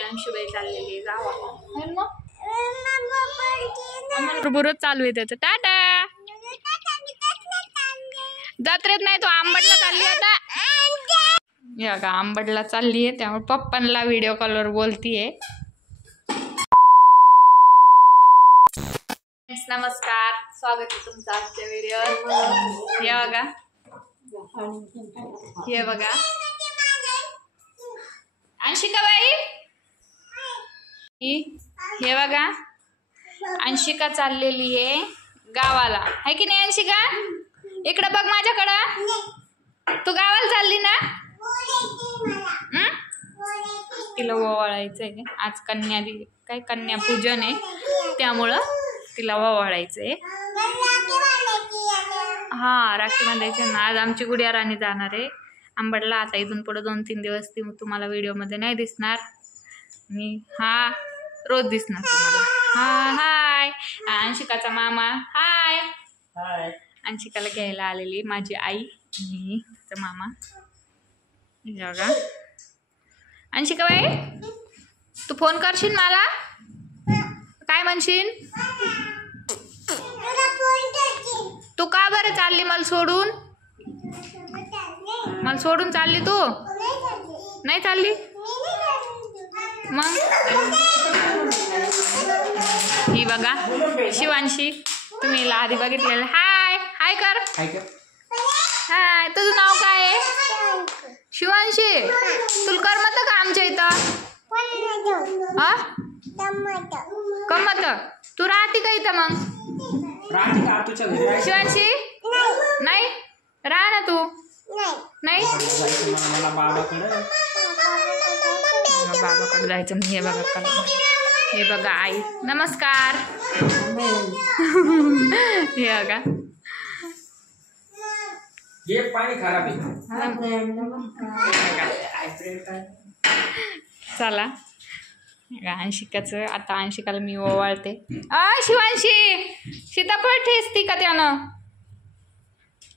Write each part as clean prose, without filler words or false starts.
अंशुबाई चाललेली गावाला बरोबर चालू आहे त्याचं. टाटा जत्रेत नाही तो आंबडला चालली आता. या का आंबडला चालली आहे त्यामुळे पप्पांना व्हिडिओ कॉलवर बोलतीये. नमस्कार, स्वागत आहे तुमचं आजच्या व्हिडिओ. हे बघा अंशिका बाई, हे बघा अंशिका चाललेली आहे गावाला, है की नाही अंशिका? इकडं बघ माझ्याकडं. तू गावाला चालली ना? तिला ओवाळायचंय आज. कन्या पूजन आहे त्यामुळं तिला ओवाळायचंय. हा, राखी बांधायची ना आज. आमची गुडिया राणी जाणार आहे आंबडला. आता इथून पुढे 2-3 दिवस ती तुम्हाला व्हिडिओमध्ये नाही दिसणार. हा रोज दिसणार तुम्हाला. हाय अंशिकाचा मामा. हाय. अंशिकाला घ्यायला आलेली माझी आई, मी तिचा मामा. बघा अंशिका बाई, तू फोन करशील मला? काय म्हणशील? तू का बरं चालली मला सोडून? मला सोडून चालली तू? नाही चालली मग? ही बघा शिवांशी, तुम्ही हिला आधी बघितलेलं. हाय हाय कर. हाय, तुझं नाव काय आहे? शिवांशी. तुला करमत का आमच्या इथं? हा कमत. तू राहते का इथं मग? शिवांशी नाही राहा ना तू. नाही बाबाकडे जायचं. हे बघा हे बघा आई नमस्कार. हे बघा पाणी खराब चला. अंशिकाचं आता अंशिकाला मी ओवाळते. शिवांशी सीताफळ ठेचती का त्यानं?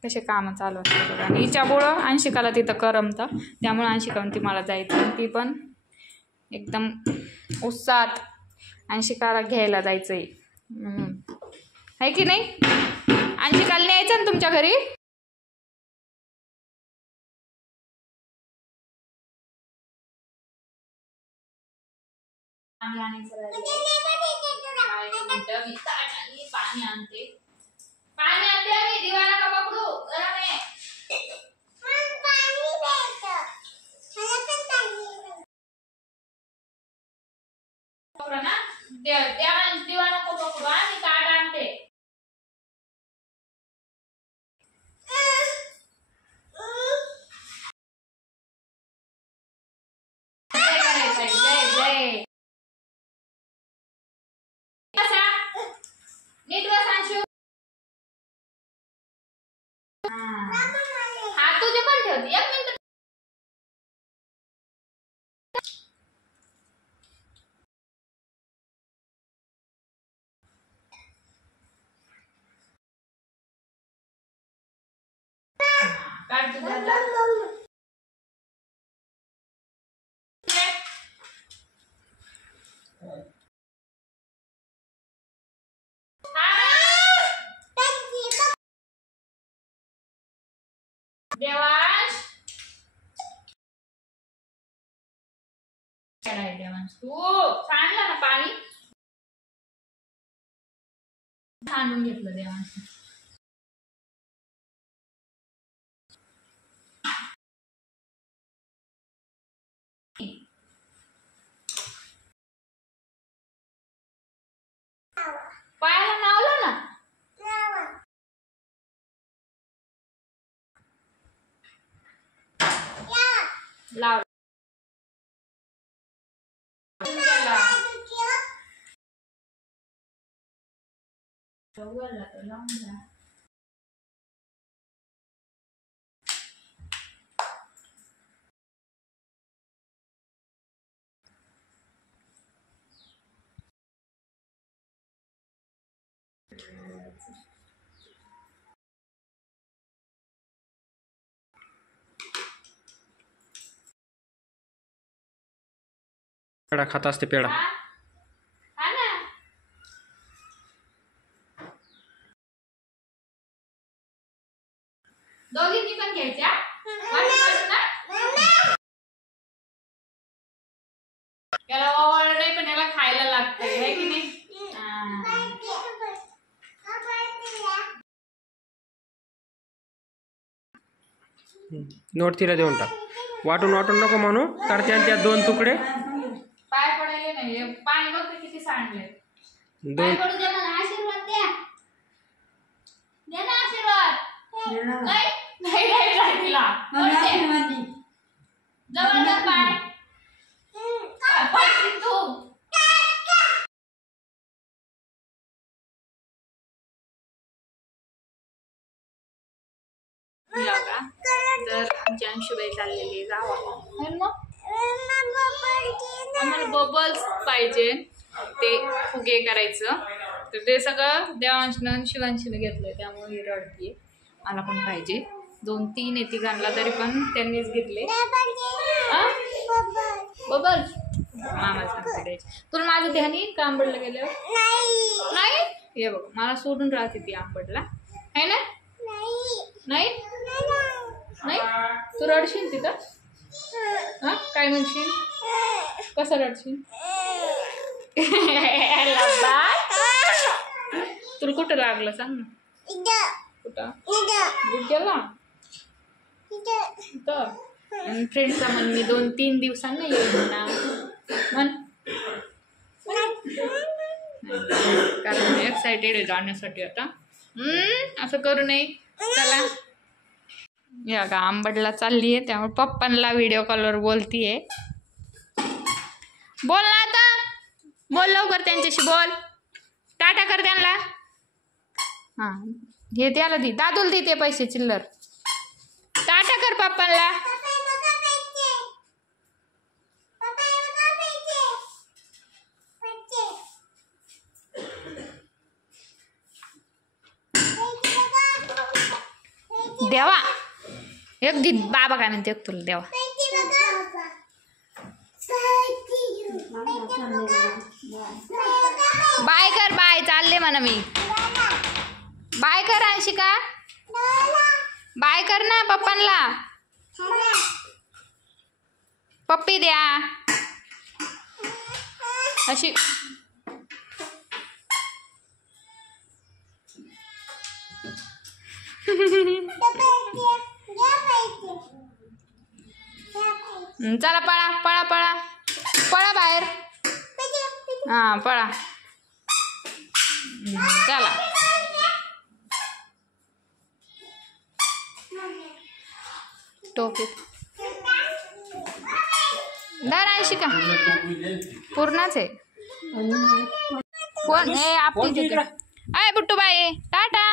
कसे कामं चालू असतात बघा. आणि हिच्यामुळं अंशिकाला तिथं करमतं त्यामुळं अंशिका म्हणते मला जायचं. ती पण एकदम उत्साहात अंशिकाला घ्यायला जायचंय. आहे की नाही? अंशिकाला न्यायचं ना तुमच्या घरी? पाणी आणते. आम्ही दिवाला का पकडू गरम आहे. दिवाला का पकडू आणि काढ आणते. नीट बस अंशू. हा तुझे पण ठेवते 1 मिनिट. काढ तुझ्या. देवांश तू सांडला ना पाणी. सांडून घेतलं देवांश. पायाला नावलं ना. लाव. लावून पेढा खात असते पेढा. हा ना. दोघींनी पण घ्यायच्या. याला ओवाळ नाही पण याला खायला लागतंय है की नाही. नोट तिला देऊन टाक. वाटून नको म्हणू तर त्यात 2 तुकडे. पाय पडायले नाही. पाणी बघ किती सांडले. दोन पडू दे मला. आशीर्वाद द्या. दे ना आशीर्वाद. नाही तिला. जवळ जा पाय. पडशील तू. बघा तर आमची अंशुबाई चाललेली आहे गावाला. आम्हाला बबल्स पाहिजे ते फुगे करायचं. तर ते सगळं देवांशनं शिवांशीनं घेतलंय त्यामुळे ही रडतीये. मला पण पाहिजे. 2-3 येते घालला तरी पण त्यांनीच घेतले बबल्स. मामा सांगते तुला माझं ध्यानी का आंबडला गेल्यावर नाही. हे बघ मला सोडून राहते ती आंबडला आहे ना. नाही नाही तू रडशील तिथं. हा काय म्हणशील. कसं रडशील. तुला कुठं लागलं सांग ना. कुठं गुडघ्याला. फ्रेंडचा म्हण मी 2-3 दिवसांना येईल ना म्हण. कारण एक्सायटेड आहे जाण्यासाठी आता. असं करू नये. चला या का आंबडला चालली आहे त्यामुळे पप्पांना व्हिडिओ कॉलवर बोलतीये. बोल ना आता. बोल लवकर त्यांच्याशी बोल. टाटा कर त्यांना. हा हे त्याला दे. दादूला दे ते पैसे चिल्लर. टाटा कर पप्पांना. देवा एक दी. बाबा काय म्हणते तुला देवा. बाय कर. बाय चालले म्हणा मी. बाय कर अंशिका. बाय कर ना पप्पांना. पप्पी द्या अशी. चला पळा पळा पळा पळा बाहेर. हा पळा. चला टोपीत दरांशी का पूर्णच आहे. कोण हे आपली तिथे. अय बुट्टू बाई टाटा.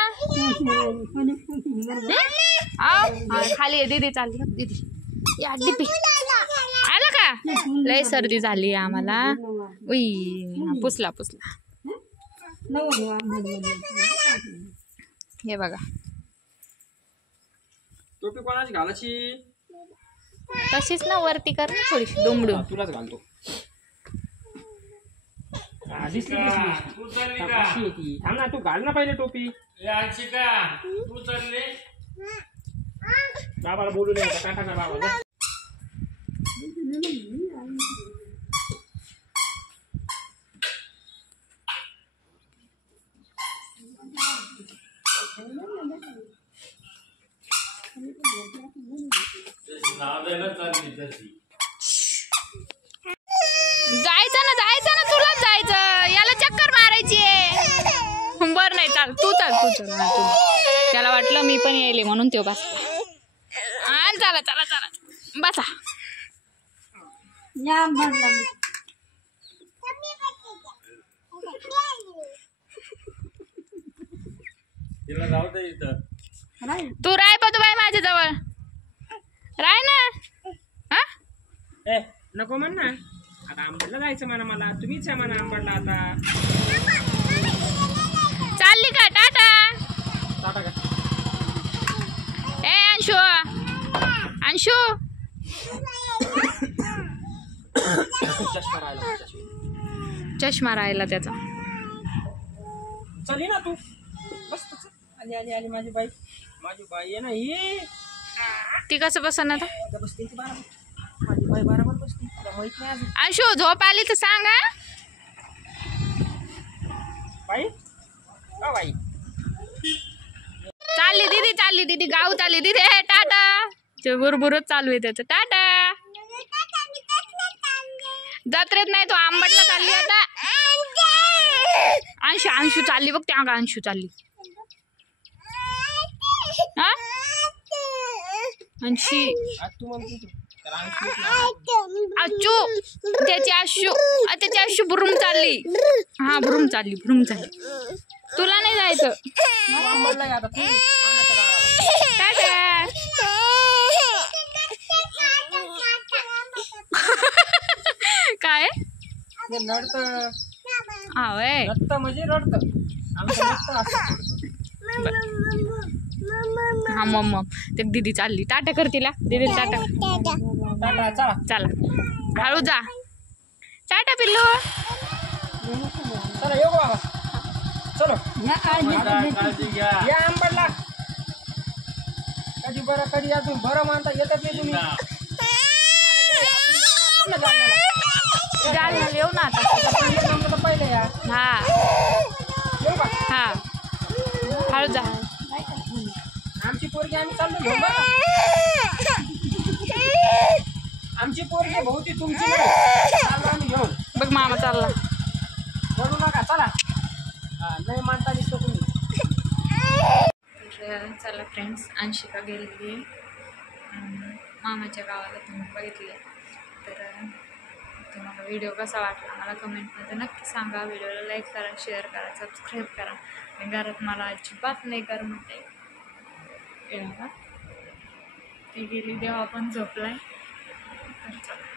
खाली आहे दीदी. चालली दीदी. या डिपी आलं का. लय सर्दी झाली आम्हाला. उई पुसला पुसला. हे बघा टोपी कोणाची घालायची. तशीच ना वरती कर ना थोडीशी दुमडून. तुलाच घालतो. थांब ना तू घाल ना पहिले टोपी. तू चालले बाबाला बोलू नये. टाटा कर बाबाला. जायचं ना तुलाच जायचं. याला चक्कर मारायची आहे. बर नाही चाल तू चाल तू. त्याला वाटलं मी पण येईल म्हणून तो बसला. चला चला चला बसा. तू राय पदूबाई माझ्या जवळ राय ना. हा नको म्हण ना. आता आंबडला जायचं म्हणा. मला तुम्हीच आहे म्हणा आंबडला. आता चालली का. टाटा. टाटा का. ए अंशू अंशू चष्मा राहिला चष्मा. चष्मा राहिला त्याचा. चल ये ना तू बस तू चल. आली आली आली माझी बाई आहे ना ही. ती कसं बसन आता? बसते ती बरोबर. माझी बाई बरोबर बसते. तुला माहित नाही अजून. अंशू झोप आली तर सांगा. बाई का बाई चालली दीदी गाव चालली दीदी. हे टाटा. ते बुरबुरच चालू आहे त्याचं. टाटा. जत्रेत नाही तो आंबटला चालली आता. अंशू चालली बघ त्या अंशू चालली. हा अंशी तू म्हणते तू त्याला अच्चू त्याची अश्शू भरून चालली. हा भरून चालली. तुला नाही जायचं. आता तू मामाच्या गावाला. टाटा. काय रडत आवय रडत म्हणजे रडत. आमचं रडत असं. हा मम्म ते दीदी चालली. टाटा कर तिला. दीदी टाटा. टाटा चला. चला हळू जा. टाटा पिल्लू. चला येऊ बाबा. चलो काळजी घ्या. या आंबडला. कधी बरं कधी अजून बरं मानता येतात नाही तुम्ही. जालना येऊ ना आता. पहिले या हा येऊ का. हा हळू जा. आमची पोरगी आम्ही चाललो घेऊन बघा. आमची पोरगी बहुती तुमची नाही. चाललो आम्ही घेऊन. बघ मामा चालला. बोलू नका चला. नाही मानता दिसतो तुम्ही. चला फ्रेंड्स अंशिका गेलेली मामाच्या गावाला. तुम्ही बघितले तर तुम्हाला व्हिडिओ कसा वाटला मला कमेंटमध्ये नक्की सांगा. व्हिडिओला लाईक करा, शेअर करा, सबस्क्राईब करा. आणि घरात मला अजिबात नाही कर म्हणते. ती गेली देवा पण झोपलाय. तर चला.